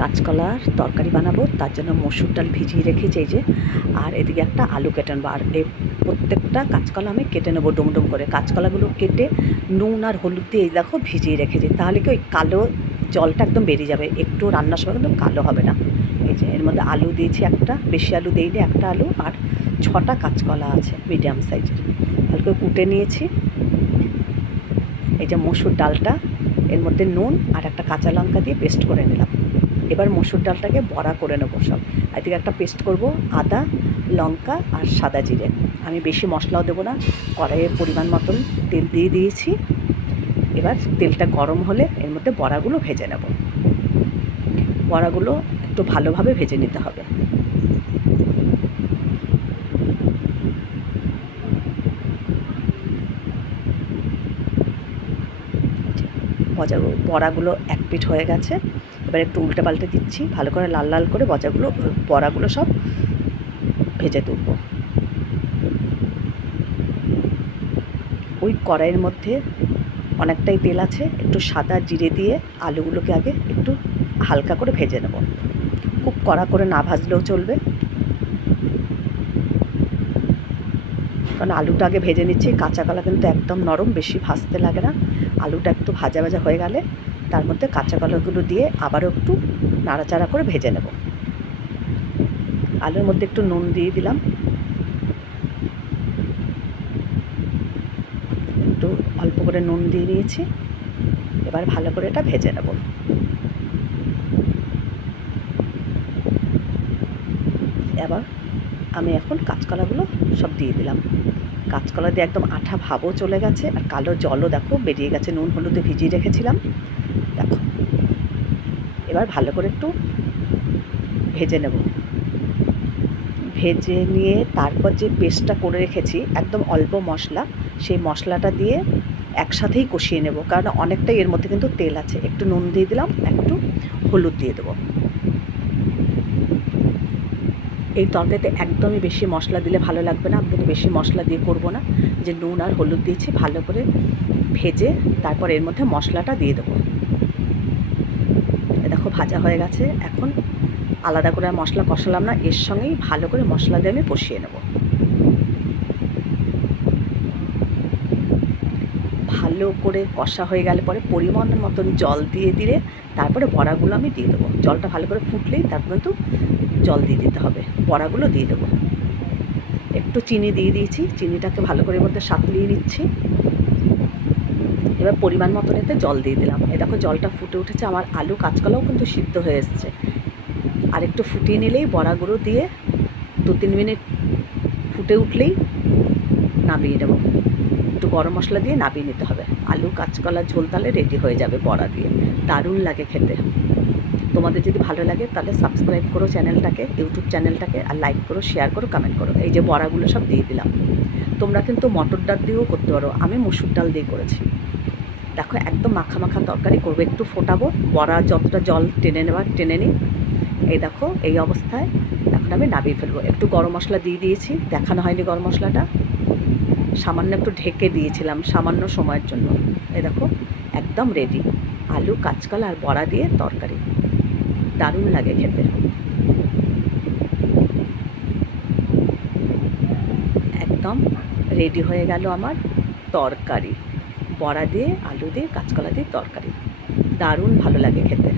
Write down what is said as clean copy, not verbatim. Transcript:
কাঁচকলার তরকারি বানাবো, তার জন্য মসুর ডাল ভিজিয়ে রেখেছি এই যে। আর এদিকে একটা আলু কেটে নেবো। আর এই প্রত্যেকটা কাঁচকলা আমি কেটে নেবো ডুমডুম করে। কাঁচকলাগুলো কেটে নুন আর হলুদ দিয়ে এই দেখো ভিজিয়ে রেখেছি, তাহলে কি ওই কালো জলটা একদম বেরিয়ে যাবে, একটু রান্নার সময় কিন্তু কালো হবে না। এই যে এর মধ্যে আলু দিয়েছি একটা, বেশি আলু দিইনি, একটা আলু আর 6টা কাঁচকলা আছে মিডিয়াম সাইজের, হালকা কুটে নিয়েছি। এই যে মসুর ডালটা, এর মধ্যে নুন আর একটা কাঁচা লঙ্কা দিয়ে পেস্ট করে নিলাম। এবার মসুর ডালটাকে বড়া করে নেবো সব। এদিকে একটা পেস্ট করব আদা, লঙ্কা আর সাদা জিরে। আমি বেশি মশলাও দেবো না, কড়াইয়ের পরিমাণ মতন তেল দিয়ে দিয়েছি। এবার তেলটা গরম হলে এর মধ্যে বড়াগুলো ভেজে নেব। বড়াগুলো একটু ভালোভাবে ভেজে নিতে হবে। বড়াগুলো এক পিঠ হয়ে গেছে, এবার একটু উল্টে পাল্টে দিচ্ছি, ভালো করে লাল লাল করে বড়াগুলো সব ভেজে তুলব। ওই কড়াইয়ের মধ্যে অনেকটাই তেল আছে, একটু সাদা জিরে দিয়ে আলুগুলোকে আগে একটু হালকা করে ভেজে নেব। খুব কড়া করে না ভাজলেও চলবে, কারণ আলুটা আগে ভেজে নিচ্ছি। কাঁচা কলা কিন্তু একদম নরম, বেশি ভাজতে লাগে না। আলুটা একটু ভাজা ভাজা হয়ে গেলে তার মধ্যে কাঁচা কলাগুলো দিয়ে আবারও একটু নাড়াচাড়া করে ভেজে নেব। আলুর মধ্যে একটু নুন দিয়ে দিলাম, একটু অল্প করে নুন দিয়ে নিয়েছি। এবার ভালো করে এটা ভেজে নেব। এবার আমি এখন কাঁচকলাগুলো সব দিয়ে দিলাম। কাঁচকলা দিয়ে একদম আঠা ভাবও চলে গেছে, আর কালো জলও দেখো বেরিয়ে গেছে, নুন হলুদে ভিজিয়ে রেখেছিলাম দেখো। এবার ভালো করে একটু ভেজে নেব। ভেজে নিয়ে তারপর যে পেস্টটা করে রেখেছি একদম অল্প মশলা, সেই মশলাটা দিয়ে একসাথেই কষিয়ে নেব, কারণ অনেকটাই এর মধ্যে কিন্তু তেল আছে। একটু নুন দিয়ে দিলাম, একটু হলুদ দিয়ে দেবো। এই তরকারিতে একদমই বেশি মশলা দিলে ভালো লাগবে না, আমি কিন্তু বেশি মশলা দিয়ে করবো না। যে নুন আর হলুদ দিয়েছি, ভালো করে ভেজে তারপর এর মধ্যে মশলাটা দিয়ে দেবো। দেখো ভাজা হয়ে গেছে। এখন আলাদা করে আর মশলা কষালাম না, এর সঙ্গেই ভালো করে মশলা দিয়ে আমি কষিয়ে নেব। ভালো করে কষা হয়ে গেলে পরে পরিমাণ মতন জল দিয়ে দিলে তারপরে বড়াগুলো আমি দিয়ে দেবো। জলটা ভালো করে ফুটলেই তারপর কিন্তু জল দিয়ে দিতে হবে, বড়াগুলো দিয়ে দেবো। একটু চিনি দিয়ে দিয়েছি, চিনিটাকে ভালো করে মধ্যে সাঁতলিয়ে নিচ্ছি। এবার পরিমাণ মতন এতে জল দিয়ে দিলাম। এ দেখো জলটা ফুটে উঠেছে, আমার আলু কাঁচকলাও কিন্তু সিদ্ধ হয়ে এসছে। আর একটু ফুটিয়ে নিলেই বড়াগুলো দিয়ে 2-3 মিনিট ফুটে উঠলেই নামিয়ে নেব। একটু গরম মশলা দিয়ে নামিয়ে নিতে হবে। আলু কাঁচকলা ঝোল তাহলে রেডি হয়ে যাবে বড়া দিয়ে, দারুণ লাগে খেতে। তোমাদের যদি ভালো লাগে তাহলে সাবস্ক্রাইব করো চ্যানেলটাকে, ইউটিউব চ্যানেলটাকে, আর লাইক করো, শেয়ার করো, কমেন্ট করো। এই যে বড়াগুলো সব দিয়ে দিলাম। তোমরা কিন্তু মটর ডাল দিয়েও করতে পারো, আমি মসুর ডাল দিয়ে করেছি। দেখো একদম মাখা মাখা তরকারি করবো, একটু ফোটাবো, বড়া যতটা জল টেনে নেবার টেনে নিই। এই দেখো এই অবস্থায় এখন আমি নামিয়ে ফেলবো। একটু গরম মশলা দিয়ে দিয়েছি, দেখানো হয়নি গরম মশলাটা, সামান্য একটু ঢেকে দিয়েছিলাম সামান্য সময়ের জন্য। এই দেখো একদম রেডি আলু কাঁচকলা আর বড়া দিয়ে তরকারি, দারুণ লাগে খেতে। একদম রেডি হয়ে গেল আমার তরকারি, বড়া দিয়ে আলু দিয়ে কাঁচকলা দিয়ে তরকারি, দারুণ ভালো লাগে খেতে।